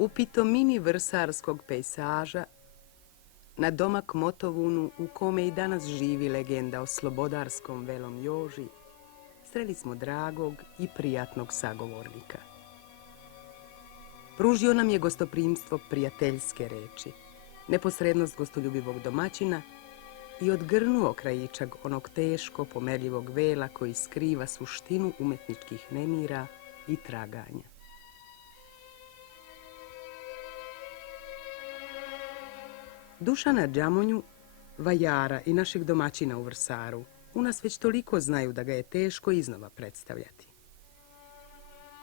U pitomini vrsarskog pejsaža, na domak Motovunu u kome i danas živi legenda o slobodarskom Velom Joži, sreli smo dragog i prijatnog sagovornika. Pružio nam je gostoprimstvo prijateljske reči, neposrednost gostoljubivog domaćina i odgrnuo krajičak onog teško pomerljivog vela koji skriva suštinu umetničkih nemira i traganja. Dušana Đamonju, vajara i našeg domaćina u Vrsaru, u nas već toliko znaju da ga je teško iznova predstavljati.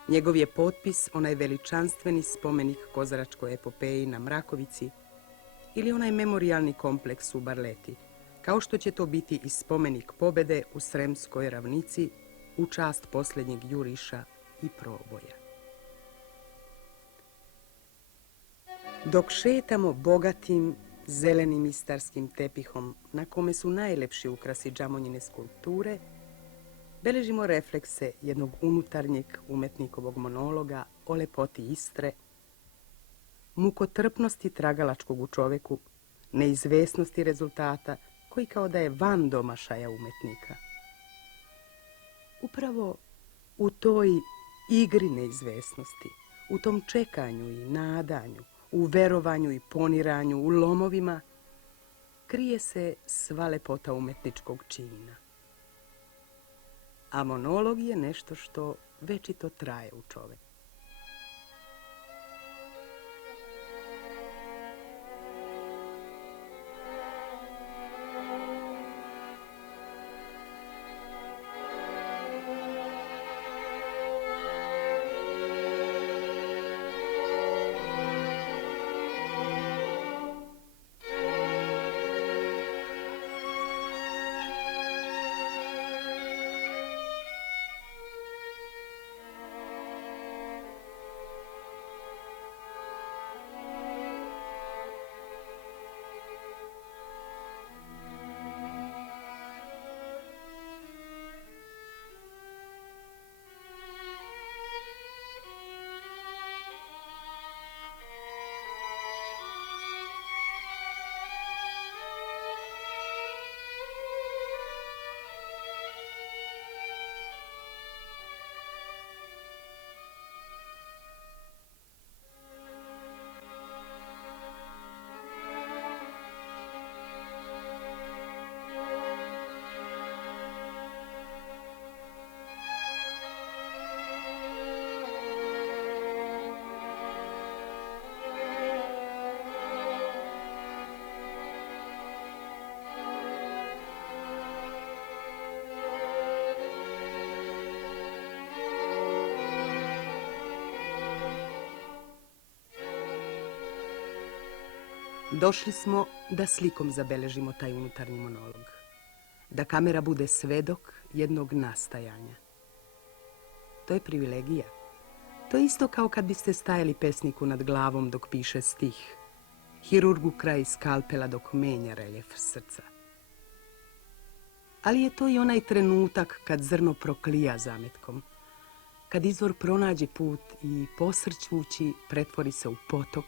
Njegov je potpis onaj veličanstveni spomenik kozaračkoj epopeji na Mrakovici ili onaj memorijalni kompleks u Barleti, kao što će to biti i spomenik pobjede u Sremskoj ravnici u čast posljednjeg juriša i proboja. Dok šetamo bogatim, zelenim istarskim tepihom na kome su najlepši ukrasi Đamonjine skulpture, beležimo reflekse jednog unutarnjeg umetnikovog monologa o lepoti Istre, mukotrpnosti tragalačkog u čoveku, neizvesnosti rezultata koji kao da je van domašaja umetnika. Upravo u toj igri neizvesnosti, u tom čekanju i nadanju, u verovanju i poniranju, u lomovima, krije se sva lepota umetničkog čina. A monolog je nešto što večito traje u čoveku. Došli smo da slikom zabeležimo taj unutarnji monolog. Da kamera bude svedok jednog nastajanja. To je privilegija. To je isto kao kad biste stajali pesniku nad glavom dok piše stih, hirurgu kraj skalpela dok menja reljef srca. Ali je to i onaj trenutak kad zrno proklija zametkom, kad izvor pronađe put i posrćući pretvori se u potok,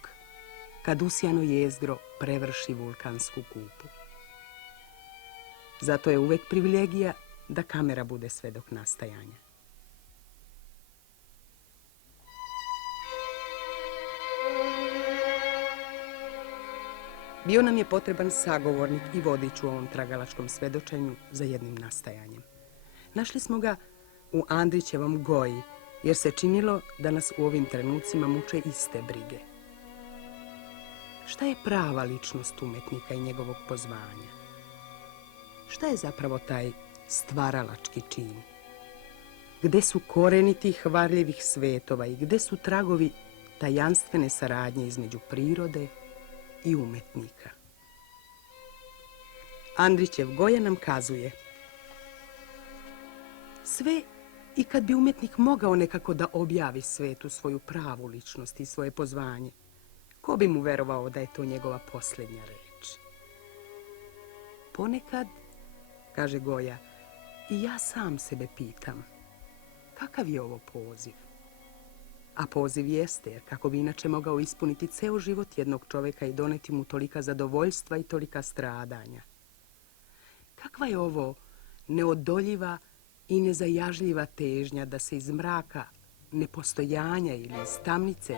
kad usijano jezgro prevrši vulkansku kupu. Zato je uvek privilegija da kamera bude svedok nastajanja. Bio nam je potreban sagovornik i vodič u ovom tragalačkom svedočenju za jednim nastajanjem. Našli smo ga u Andrićevom Goji, jer se činilo da nas u ovim trenucima muče iste brige. Šta je prava ličnost umetnika i njegovog pozvanja? Šta je zapravo taj stvaralački čin? Gde su koreni tih varljivih svetova i gde su tragovi tajanstvene saradnje između prirode i umetnika? Andrićev Goja nam kazuje: sve i kad bi umetnik mogao nekako da objavi svetu svoju pravu ličnost i svoje pozvanje, ko bi mu verovao da je to njegova posljednja reč? Ponekad, kaže Goja, i ja sam sebe pitam, kakav je ovo poziv? A poziv jeste, jer kako bi inače mogao ispuniti ceo život jednog čovjeka i doneti mu tolika zadovoljstva i tolika stradanja. Kakva je ovo neodoljiva i nezajažljiva težnja da se iz mraka nepostojanja ili iz tamnice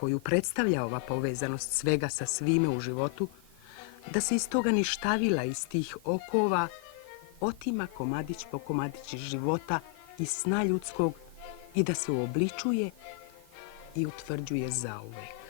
koju predstavlja ova povezanost svega sa svime u životu, da se iz toga ništavila, iz tih okova, otima komadić po komadić života i sna ljudskog i da se uobličuje i utvrđuje zauvek.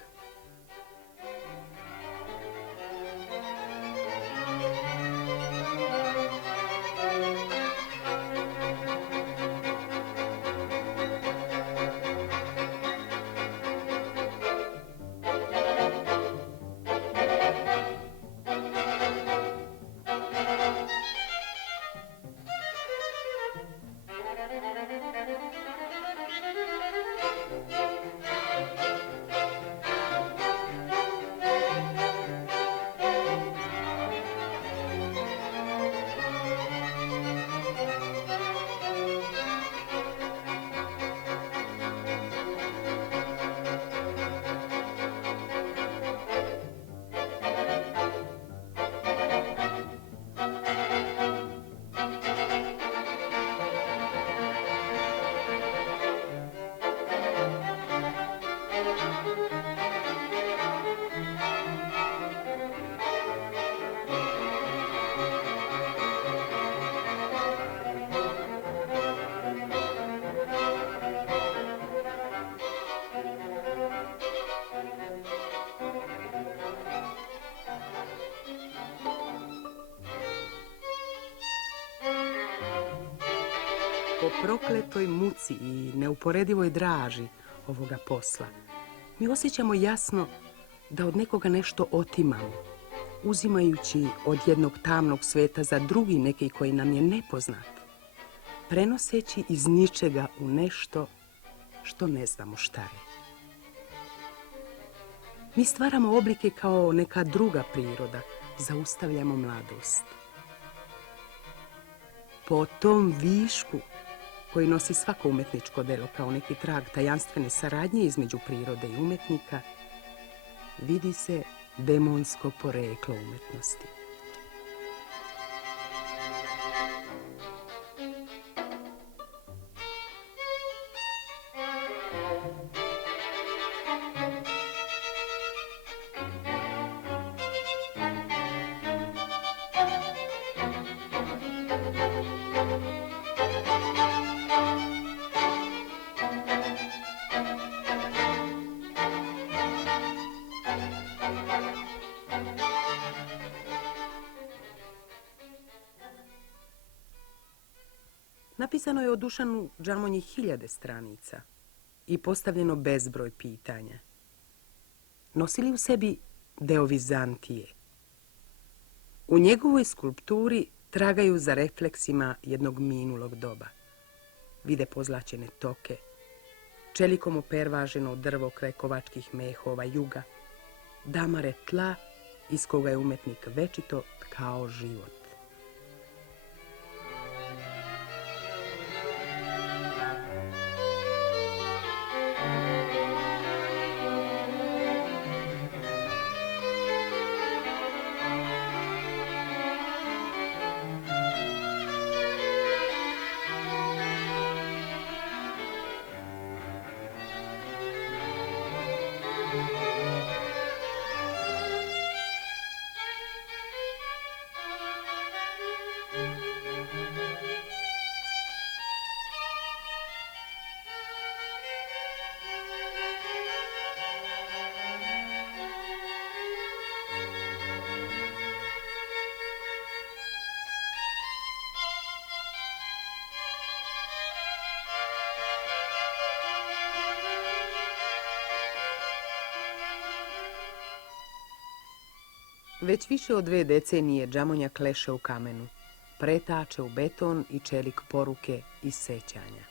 Po prokletoj muci i neuporedivoj draži ovoga posla, mi osjećamo jasno da od nekoga nešto otimamo, uzimajući od jednog tamnog sveta za drugi neki koji nam je nepoznat, prenoseći iz ničega u nešto što ne znamo šta je. Mi stvaramo oblike kao neka druga priroda, zaustavljamo mladost. Po tom višku koji nosi svako umetničko delo kao neki trag tajanstvene saradnje između prirode i umetnika, vidi se demonsko poreklo umetnosti. Napisano je o Dušanu Džamonji 1000 stranica i postavljeno bezbroj pitanja. Nosili u sebi deo Vizantije. U njegovoj skulpturi tragaju za refleksima jednog minulog doba. Vide pozlaćene toke, čelikom opervaženo drvo kraj kovačkih mehova juga, damare tla iz koga je umetnik večito tkao život. Već više od 2 decenije Džamonja kleše u kamenu, pretače u beton i čelik poruke i sećanja.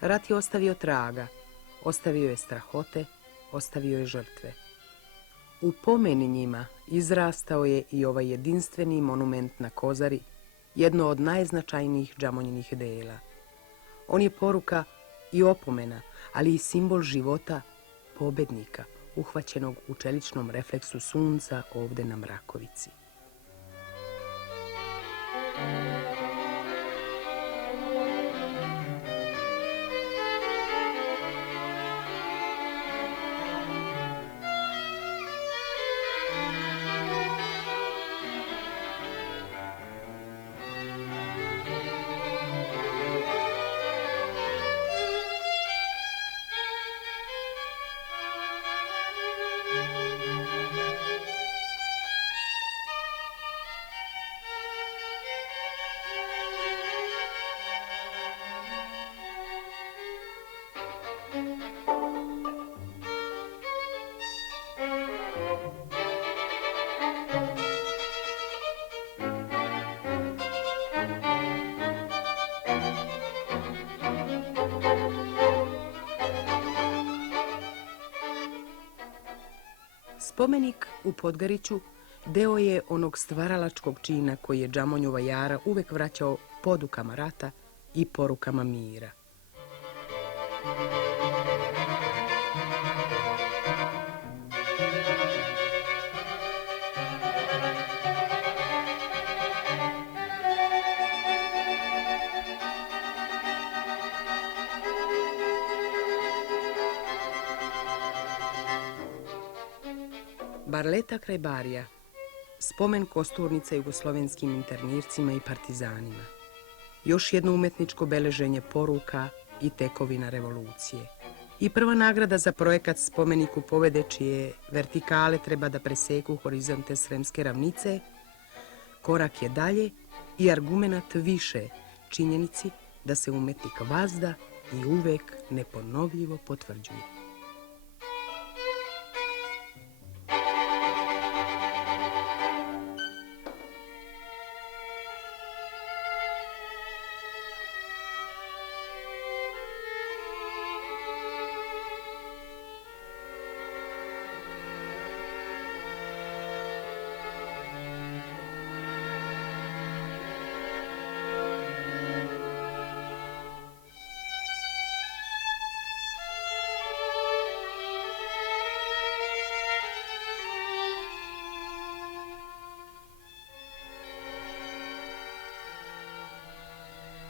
Rat je ostavio traga, ostavio je strahote, ostavio je žrtve. U pomeni njima izrastao je i ovaj jedinstveni monument na Kozari, jedno od najznačajnijih Džamonjinih dela. On je poruka i opomena, ali i simbol života pobednika, uhvaćenog u čeličnom refleksu sunca ovde na Mrakovici. Spomenik u Podgariću deo je onog stvaralačkog čina koji je Džamonjova Jara uvek vraćao podukama rata i porukama mira. Barleta kraj Barija, spomen kosturnica jugoslovenskim internircima i partizanima. Još jedno umetničko beleženje poruka i tekovina revolucije. I prva nagrada za projekat Spomenik u Povede, čije vertikale treba da preseku horizonte Sremske ravnice, korak je dalje i argumenat više činjenici da se umetnik vazda i uvek neponovljivo potvrđuje.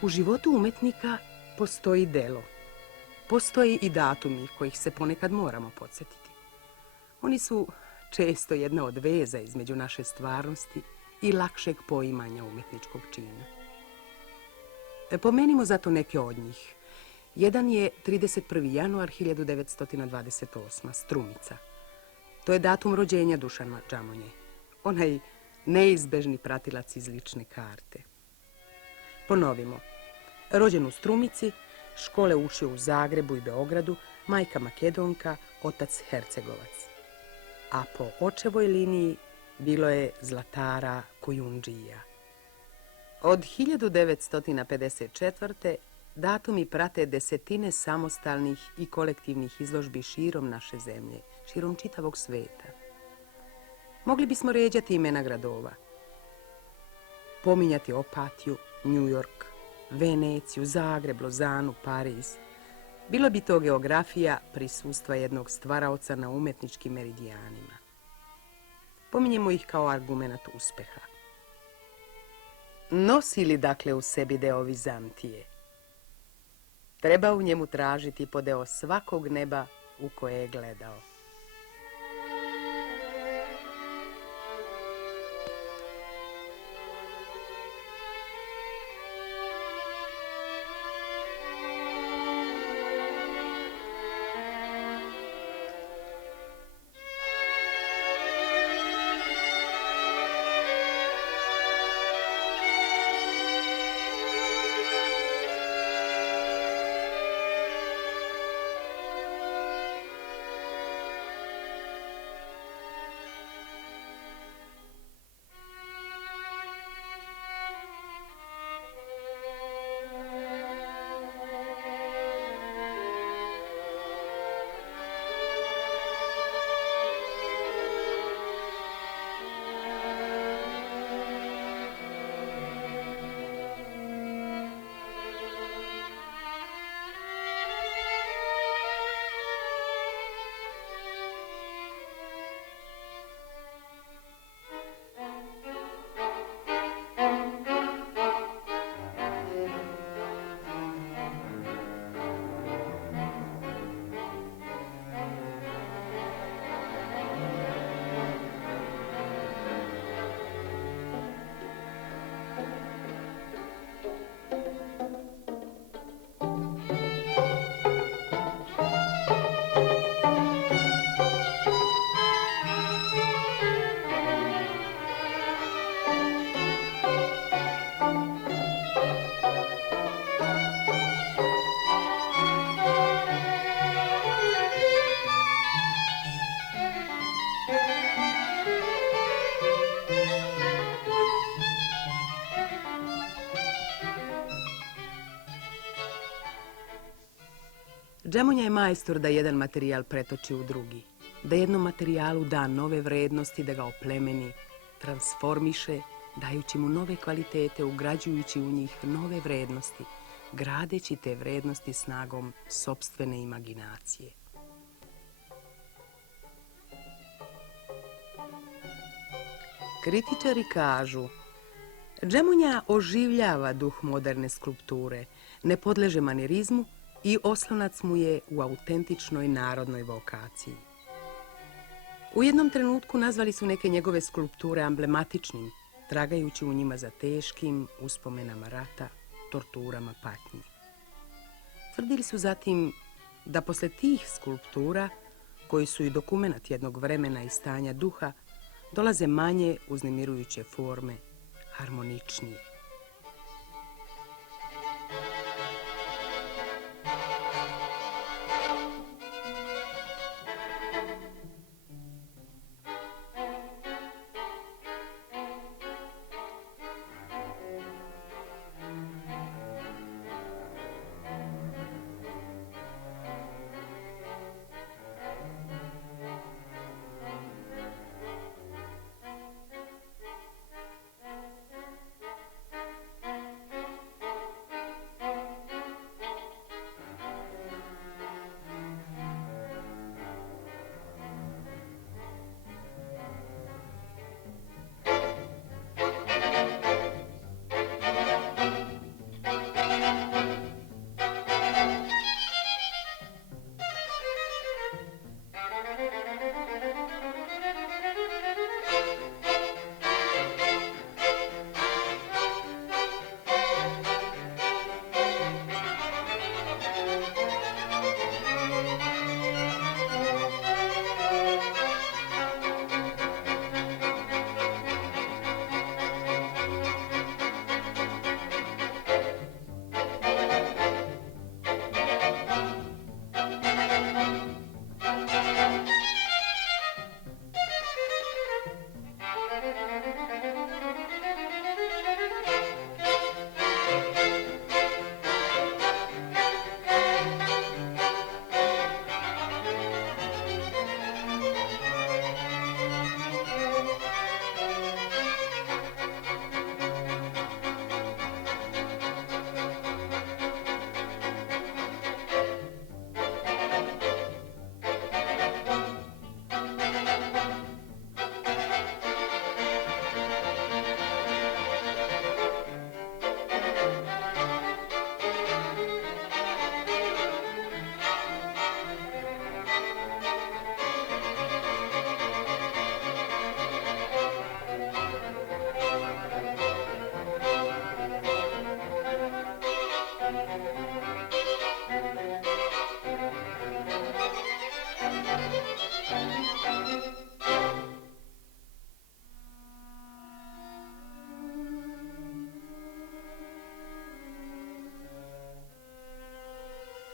U životu umetnika postoji delo. Postoji i datumi kojih se ponekad moramo podsjetiti. Oni su često jedna od veza između naše stvarnosti i lakšeg poimanja umetničkog čina. Pomenimo zato neke od njih. Jedan je 31. januar 1928. Strumica. To je datum rođenja Dušana Džamonje. Onaj neizbežni pratilac iz lične karte. Ponovimo. Rođen u Strumici, škole učio u Zagrebu i Beogradu, majka Makedonka, otac Hercegovac. A po očevoj liniji bilo je zlatara Kujundžija. Od 1954. datumi prate desetine samostalnih i kolektivnih izložbi širom naše zemlje, širom čitavog sveta. Mogli bismo ređati imena gradova, pominjati Opatiju, New York, Veneciju, Zagreb, Lozanu, Pariz. Bilo bi to geografija prisustva jednog stvaraoca na umetničkim meridijanima. Pominjemo ih kao argumenat uspeha. Nosi li dakle u sebi deo Vizantije? Treba u njemu tražiti podeo svakog neba u koje je gledao. Džamonja je majstor da jedan materijal pretoči u drugi, da jednom materijalu da nove vrednosti, da ga oplemeni, transformiše, dajući mu nove kvalitete, ugrađujući u njih nove vrednosti, gradeći te vrednosti snagom sopstvene imaginacije. Kritičari kažu, Džamonja oživljava duh moderne skulpture, ne podleže manirizmu i oslonac mu je u autentičnoj narodnoj vokaciji. U jednom trenutku nazvali su neke njegove skulpture amblematičnim, tragajući u njima za teškim uspomenama rata, torturama, patnji. Tvrdili su zatim da posle tih skulptura, koji su i dokumenat jednog vremena i stanja duha, dolaze manje uznemirujuće forme, harmoničnije.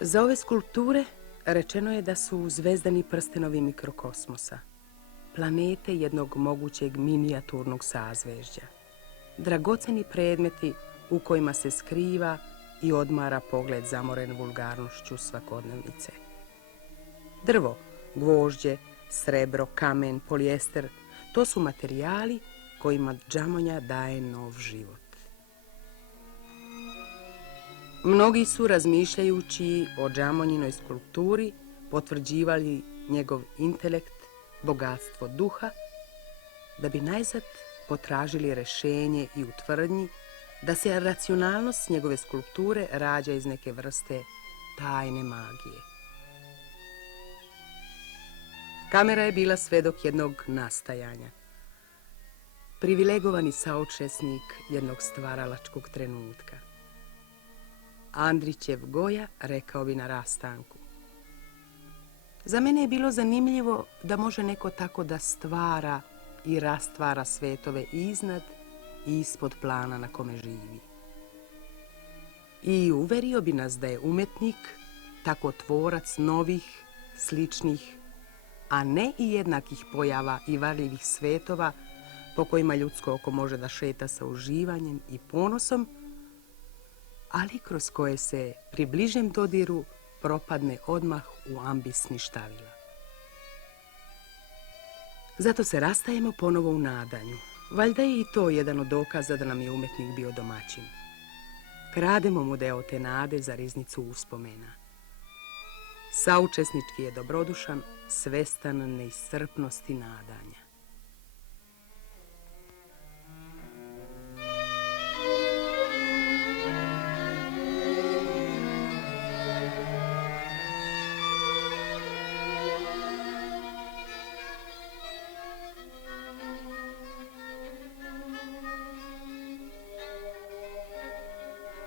Za ove skulpture rečeno je da su zvezdani prstenovi mikrokosmosa, planete jednog mogućeg minijaturnog sazvežđa, dragoceni predmeti u kojima se skriva i odmara pogled zamoren vulgarnošću svakodnevnice. Drvo, gvožđe, srebro, kamen, polijester, to su materijali kojima Džamonja daje nov život. Mnogi su, razmišljajući o Džamonjinoj skulpturi, potvrđivali njegov intelekt, bogatstvo duha, da bi najzad potražili rešenje i u tvrdnji da se racionalnost njegove skulpture rađa iz neke vrste tajne magije. Kamera je bila svedok jednog nastajanja, privilegovani saučesnik jednog stvaralačkog trenutka. Andrićev Goja rekao bi na rastanku: za mene je bilo zanimljivo da može neko tako da stvara i rastvara svetove iznad i ispod plana na kome živi. I uverio bi nas da je umetnik tako tvorac novih, sličnih, a ne i jednakih pojava i varljivih svetova po kojima ljudsko oko može da šeta sa uživanjem i ponosom, ali kroz koje se pri bližem dodiru propadne odmah u ambis ništavila. Zato se rastajemo ponovo u nadanju. Valjda je i to jedan od dokaza da nam je umetnik bio domaćin. Krademo mu deo te nade za riznicu uspomena. Saučesnički je dobrodušan, svestan neiscrpnosti nadanja.